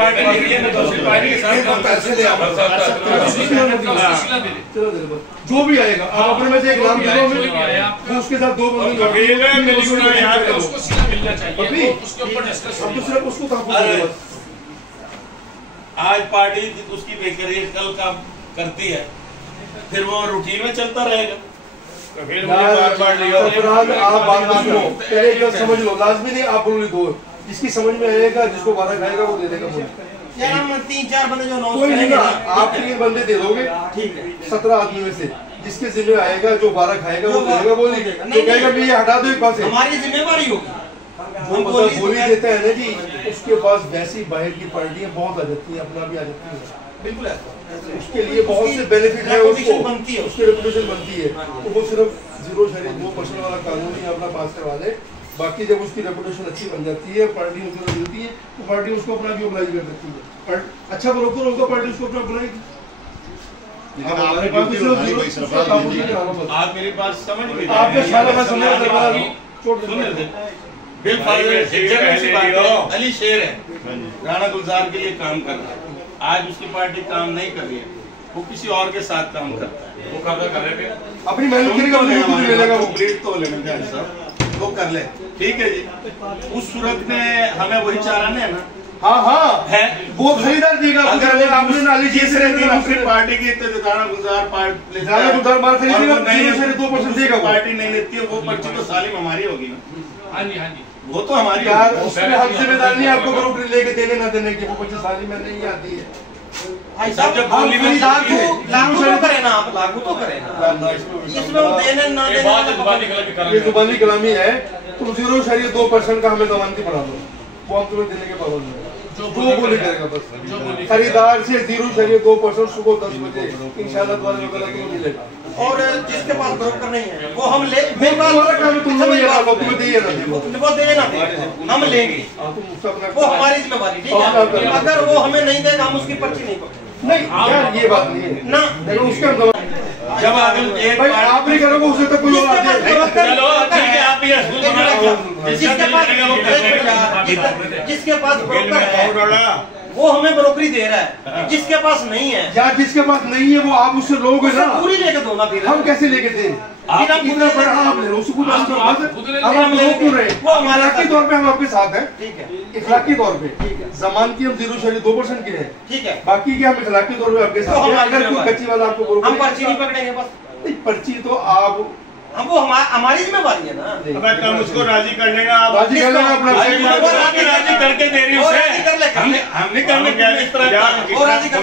Party जो भी आएगा आप अपने में से एक नाम दे दो, उसके साथ दो बंदे आज पार्टी उसकी बेकरी कल काम करती है, फिर वो रूटीन में चलता रहेगा। तो फिर आप बात सुनो, पहले समझ लो, लाजमी नहीं आप बोल दो, जिसकी समझ में आएगा, जिसको वादा खाएगा वो दे देगा। यार हम 3-4 बंदे जो कोई नहीं, आप 3 बंदे दे दोगे, ठीक है, 17 आदमी में से जिसके जिम्मे आएगा, जो 12 खाएगा वो देगा। वो नहीं कहेगा ये हटा दो एक पास, हमारी जिम्मेवारी होगी। वो बोली देता है ना जी, उसके पास वैसी बाहर की पार्टियां बहुत आ जाती है, अपना भी आ जाती है, बिल्कुल है। उसके लिए बहुत से बेनिफिट है, उसको बनती है, उसकी रेपुटेशन बनती है। तो वो सिर्फ 0.2% वाला कानून ही अपना पास करवा दे, बाकी जब उसकी रेपुटेशन अच्छी बन जाती है, पार्टी उसको मिलती है, तो पार्टी उसको अपना भी अप्लाई कर सकती है। अच्छा ब्रोकर होगा, पार्टी उसको अपना अप्लाई। आप मेरी बात समझ में अली शेर है, राणा गुलजार के लिए काम कर रहा है, आज उसकी पार्टी काम नहीं कर रही है, वो किसी और के साथ काम करता है, वो कब कर रहे हैं अपनी मेहनत तो लेने साहब वो कर ले, ठीक है जी। उस सूरत में हमें वही चालाने है ना। हाँ है, वो खरीदार देगा। अगर आपने नाली जैसे दूसरी पार्टी की राणा गुलजार पार्टी पार्टी नहीं लेती है, वो पर्ची तो सालिम हमारी होगी ना। हाँ जी, हाँ जी, वो तो हमारी यार, उसमें हम जिम्मेदारी नहीं आपको ग्रुप लेके देने ना देने की, वो 25 साल में नहीं आती है। लागू तो करें ना, आप लागू तो करें ना, इसमें देने ना देने ये जुबानी कलामी है। तुम 0.2% का हमें जमानती बढ़ा दो, वो हम तुम्हें देने के पाबंद है, जो बोली करेगा बस। खरीदार से 0.2% सुबह 10 बजे इंशाल्लाह तुम्हें मिलेगा। और जिसके पास ब्रोकर नहीं है वो हम ले, तुम्हें देना हम लेंगे, वो हमारी जिम्मेवारी, ठीक है। अगर वो हमें नहीं देगा, हम उसकी पर्ची नहीं पकड़ेंगे। नहीं यार, ये बात नहीं है ना, उसके जब आप नहीं करोगे उसे तो कोई जिसके पास ब्रोकर है वो हमें ब्रोकरी दे रहा है, जिसके पास नहीं है यार, जिसके पास नहीं है वो आप उससे लोगे ना, पूरी लेके दो ना। फिर हम कैसे लेके थे? इतना बड़ा आप ले लो, उसको वो अखलाकी तौर पे हम आपके साथ हैं, ठीक है, इखलाकी तौर पे जमान की हम 0.2% के हैं, ठीक है, बाकी के हम इखलाकी तौर पे आपके साथ हैं। अगर कोई कच्ची वाला आपको हम पर्ची नहीं पकड़ेंगे, बस पर्ची तो आप हम वो हमारी जिम्मेवारी है ना। अगर हम उसको राजी कर लेगा, आप राजी कर लेना, अपना राजी करके दे रही उसे, हम नहीं करने क्या इस तरह वो राजी कर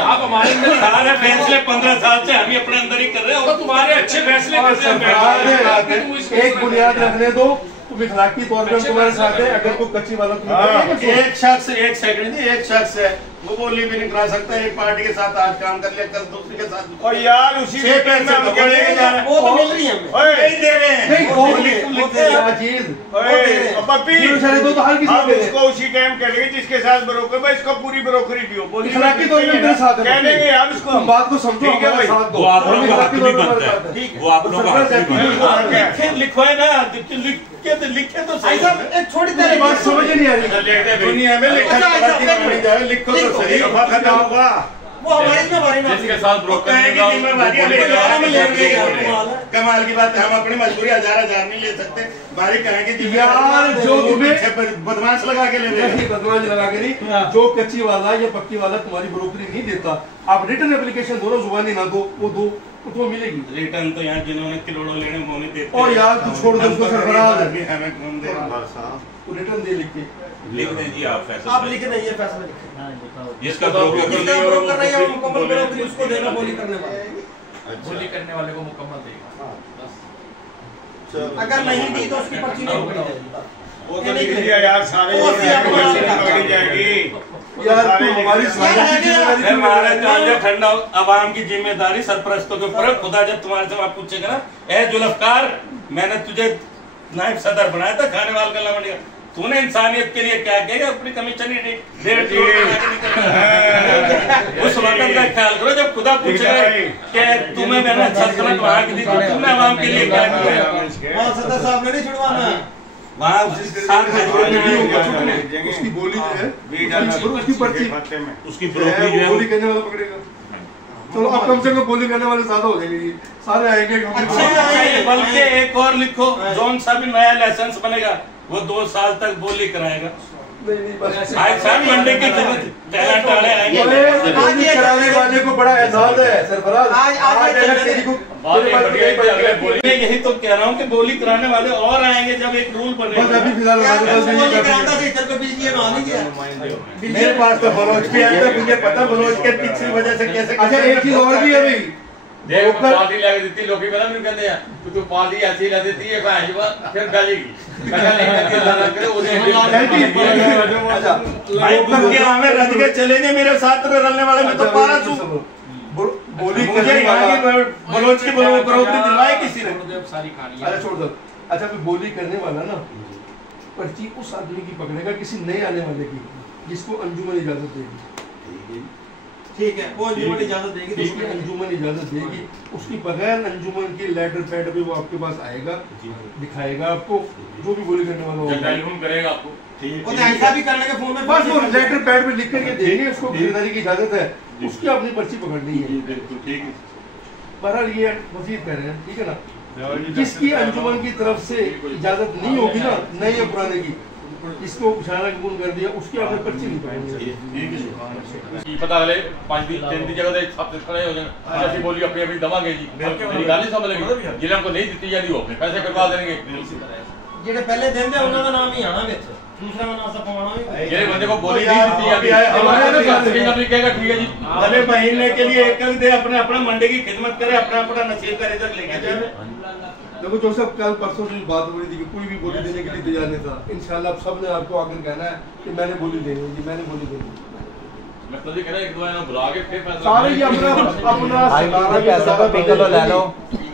आप हमारे सारे फैसले 15 साल से हम ही अपने अंदर ही कर रहे हैं, तुम्हारे अच्छे फैसले एक बुनियाद रखने दो, तुम इखलाकी तौर पे तुम्हारे साथ है। अगर कोई कच्ची वाला एक शख्स एक सेकंड एक शख्स है, वो बोली भी नहीं करा सकता, एक पार्टी के साथ आज काम कर लिया, कल दूसरे के साथ, और यार उसी वो तो मिल रही है, नहीं दे रहे हैं, उसको उसी टाइम कह लेंगे जिसके साथ ब्रोकर भाई, इसको पूरी ब्रोकरी दियो, इखलाकी तौर पे साथ कह देंगे यार, उसको बात को समझो, हमारे साथ दो, वो आप लोग लिखो है ना, लिखे तो सही। एक छोटी देर बात समझ नहीं आ रही, दुनिया में लिखो तो सही, खत्म होगा। वो हमारी जिम्मेवारी ना, जिसके साथ ब्रोकर कमाल की बात है, हम अपनी मजबूरी 1000 नहीं ले सकते, बारी कहेंगे यार जो तुम्हें बदमाश लगा के ले नहीं, बदमाश लगा के नहीं, जो कच्ची वाला या पक्की वाला तुम्हारी ब्रोकरी नहीं देता, आप रिटर्न एप्लीकेशन दोनों जुबानी ना दो, वो दो तो मिलेगी। रिटर्न तो यहाँ जिन्होंने करोड़ों लेने वो नहीं देते। और यार तू छोड़ दो, उसको सरफराज है, हमें कौन दे रहा? रिटर्न दे लिख के लिख दीजिए आप फैसला, आप लिख दीजिए फैसला लिखें, जिसका ब्रोकर नहीं है वो मुकम्मल ब्रोकरी उसको देगा, बोली करने वाले, बोली करने वाले को मुकम्मल देगा। अगर नहीं दी तो उसकी पर्ची नहीं पकड़ी जाएगी, वो तो लिख दिया यार, सारे पकड़ी जाएगी यार, हमारे ठंडा अवाम की जिम्मेदारी सरपरस्तों के ऊपर। खुदा जब तुम्हारे से आप पूछेगा ना, ए जुल्फकार, मैंने तुझे नायब सदर बनाया था खाने वाल का, तूने इंसानियत के लिए क्या किया? अपनी कमीशन ही उस वक्त का ख्याल करो जब खुदा पूछेगा कि तुम्हें मैंने सल्तनत वहां की दी, तुमने अवाम के लिए क्या किया? सदर साहब ने नहीं छुड़वाना वहाँ उसकी बोली जो है उसकी पर्ची उसकी बोली कहने वाला पकड़ेगा। चलो अब कम से कम बोली कहने वाले ज्यादा हो जाएंगे, सारे आएंगे। बल्कि एक और लिखो, जौन सा भी नया लाइसेंस बनेगा वो 2 साल तक बोली कराएगा। आज साहब मंडे की कराने वाले को बड़ा एहसास है सरफराज। यही तो कह रहा हूँ कि बोली कराने वाले और आएंगे जब एक रूल बनेगा। अभी फिलहाल मेरे पास तो बलोच के आया था, मुझे पता बलोच के पिछली वजह से कैसे। अच्छा एक चीज और भी है भाई, पार्टी लगा देती लोग पता नहीं कहते हैं तो पार्टी ऐसी लगा देती है फिर गलेगी रज के चलेंगे मेरे साथ रलने वाले में तो पारा तू बोली बलोच की बढ़ोतरी दिलवाई किसी ने? अरे छोड़ दो। अच्छा फिर बोली करने वाला ना पर्ची उस आदमी की पकड़ेगा, किसी नए आने वाले की, जिसको अंजुमन इजाजत देगी। ठीक है, वो अंजुमन इजाजत देगी, उसकी अंजुमन इजाजत देगी। उसकी बगैर अंजुमन की लेटर पैड पे वो आपके पास आएगा, दिखाएगा आपको जो भी बोली करने वाला होगा, टेलीफोन करेगा आपको। ऐसा भी करने के फोन में बस वो लेटर पैड पे लिख करके देंगे, उसको खरीदारी की इजाजत है, उसकी अपनी पर्ची पकड़नी है। बहरहाल ये वजीर कह रहे हैं, ठीक है ना, जिसकी अंजुमन की तरफ से इजाजत नहीं होगी ना, नई या पुराने की, इसको इशारा कबूल कर दिया, उसकी आपने पर्ची नहीं पकड़नी। पता चले 5 दिन 3 दिन जगह हफ्ते खड़े हो जाए, ऐसी बोली अपनी अपनी दवांगे जी, मेरी गाल नहीं समझ लगी, जिन्हें को नहीं दी जाती वो अपने पैसे करवा देंगे। जेडे पहले दिन दे उन्हां दा नाम ही आना विच, दूसरा का नाम सा पवाना भी। ये बंदे को बोली नहीं दी जाती, हमारे ना कहेगा ठीक है जी, अरे महीने के लिए एक दे अपने अपने मंडे की खिदमत करे, अपना अपना नसीब का रिजल्ट लेके जाए। देखो जो सब कल परसों जो बात हो रही थी कि कोई भी बोली देने के लिए तैयार नहीं था, इंशाल्लाह अब सब ने आपको आकर कहना है कि मैंने बोली देनी है जी, मैंने बोली देनी है। मैं तो ये कह रहा एक दो ना बुला के फिर फैसला सारे ये अपना पैसा का पिकल ले लो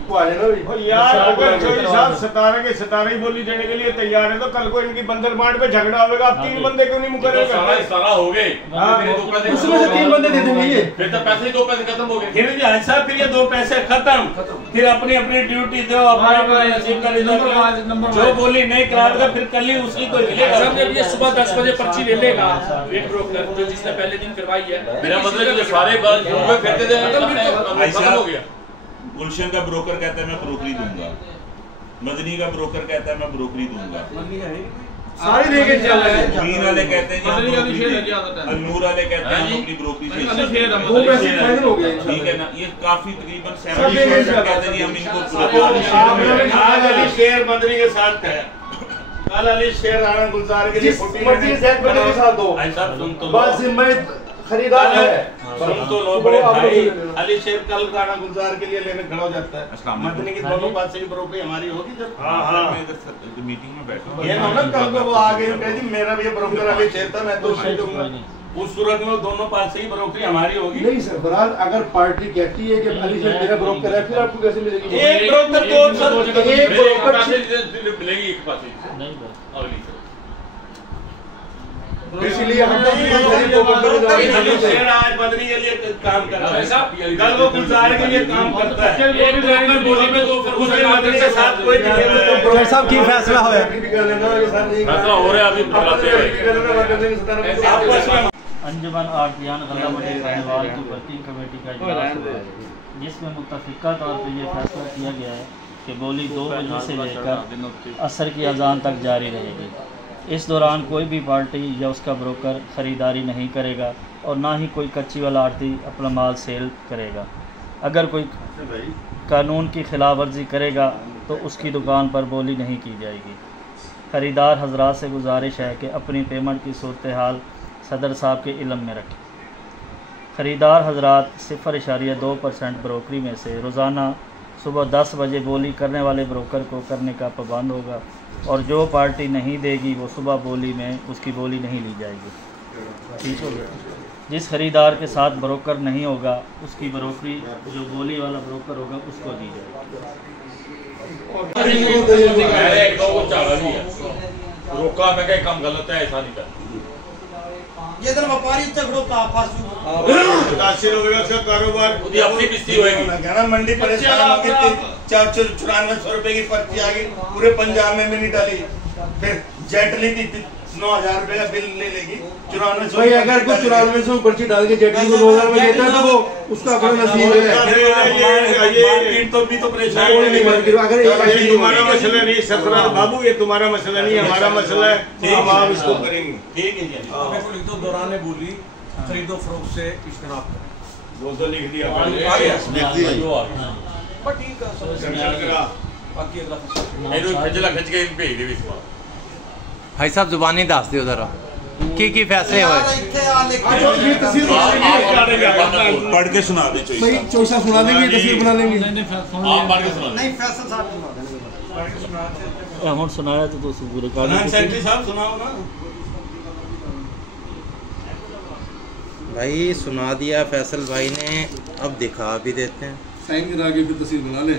वो आ जाना भाई। यार अगर चौधरी साहब सितारे ही बोली देने के लिए तैयार है तो कल को इनकी बंदर बांट पे झगड़ा होगा, आप 3 बंदे क्यों नहीं मुकर्रर करते? सारा हो गए, उसमें से 3 बंदे दे देंगे ये, फिर तो पैसे ही 2 पैसे खत्म हो गए। फिर साहब फिर ये 2 पैसे खत्म, फिर अपनी अपनी ड्यूटी दो, अपना नसीब का रिजल्ट जो बोली नहीं करा देगा फिर कल ही उसी को मिलेगा। जब ये सुबह 10 बजे पर्ची ले लेगा एक ब्रोकर जो जिसने पहले दिन करवाई है, मेरा मतलब ये सारे बात फिरते थे खत्म हो गया। गुलशन का ब्रोकर कहता है मैं ब्रोकरी दूंगा, मदनी का ब्रोकर कहता है मैं ब्रोकरी दूंगा, सारे देंगे इंशाल्लाह। मीन वाले कहते हैं अनूर वाले कहते हैं हम अपनी ब्रोकरी से 2 पैसे फाइनल हो गए, ठीक है ना। ये काफी तकरीबन 70% कहते हैं हम इनको आज अली शेर मदनी के साथ है, कल अली शेर राणा गुलजार के लिए मर्जी के साथ दो, बस जिम्मे खरीदार है। सुन तो लो बड़े भाई, अली शेर कल राणा गुलजार के लिए लेने खड़ा हो जाता है, मदनी की दोनों पास से की ब्रोकरी हमारी होगी जब मीटिंग में बैठा ये ना कल को वो आगे कह दी मेरा भी ब्रोकर अली शेर था मैं तो दूंगा, उस सूरत में दोनों पास से ही ब्रोकरी हमारी होगी। नहीं सर बराबर, अगर पार्टी कहती है कि अली शेर मेरा ब्रोकर है फिर आपको कैसे मिलेगी? एक ब्रोकर दो एक ब्रोकर मिलेगी एक पास नहीं अगली इसीलिए हम अली शेर आज बदनी के लिए काम कर रहा है, कल वो गुलजार के लिए काम करता है। एक ब्रोकर बोली में तो फिर उसके मदनी के साथ कोई नहीं साहब की फैसला हो फैसला हो रहा है अभी अंजुमन आर्टियान गल्ला मंडी खानेवाल की वर्किंग कमेटी का इजलास हुआ है, जिसमें मुत्तफिका तौर पर यह फैसला किया गया है कि बोली 2 बजे से लेकर असर की अजान तक जारी रहेगी। इस दौरान कोई भी पार्टी या उसका ब्रोकर ख़रीदारी नहीं करेगा और ना ही कोई कच्ची वाला आड़ती अपना माल सेल करेगा। अगर कोई कानून की खिलाफ वर्जी करेगा तो उसकी दुकान पर बोली नहीं की जाएगी। ख़रीदार हजरात से गुजारिश है कि अपनी पेमेंट की सूरत हाल सदर साहब के इल्म में रखें। ख़रीदार हजरात 0.2% ब्रोकरी में से रोज़ाना सुबह 10 बजे बोली करने वाले ब्रोकर को करने का पाबंद होगा और जो पार्टी नहीं देगी वो सुबह बोली में उसकी बोली नहीं ली जाएगी। ठीक हो गया। जिस ख़रीदार के साथ ब्रोकर नहीं होगा उसकी ब्रोकरी जो बोली वाला ब्रोकर होगा उसको दी जाएगी। रोका मैं कहीं काम गलत है ऐसा नहीं कर ये दिन व्यापारी झगड़ो का आपस में मुतासिर होगा उसका कारोबार खुद ही अपनी बिस्ती होएगी। मैं कह रहा मंडी परेशान हो गई, 9400 रुपए की पर्ची आ गई, पूरे पंजाब में नहीं डाली, फिर जेटली थी 9000 रुपए का बिल ले लेगी 9400। भाई अगर कोई 9400 पर्ची डाल के जेटली को 2000 में देता है तो वो उसका अपना नसीब है। तो भी तो परेशान अगर ये तुम्हारा मसला नहीं सरफराज बाबू, ये तुम्हारा मसला नहीं, हमारा मसला है, हम आप इसको करेंगे। ठीक है जी। तो दौरान बोली खरीदो फरोख्त से इज्तनाब करें, वो तो लिख दिया ठीक है। बाकी अगला खिचला खिंच के इन भेज दे इसको। भाई साहब जुबानी दस दियो जरा की फैसले यार हुए इत्थे आ लिख पढ़ के सुना दे सही चोइसा सुना देंगे, तस्वीर बना लेंगे। आप पढ़ के सुना नहीं फैसल साहब सुना देंगे। अमाउंट सुनाया तो दोस्तों पूरे फाइनेंस सेक्रेटरी साहब सुनाओ ना। भाई सुना दिया फैसल भाई ने, अब दिखा भी देते हैं। साइन करा के फिर तस्वीर बना ले।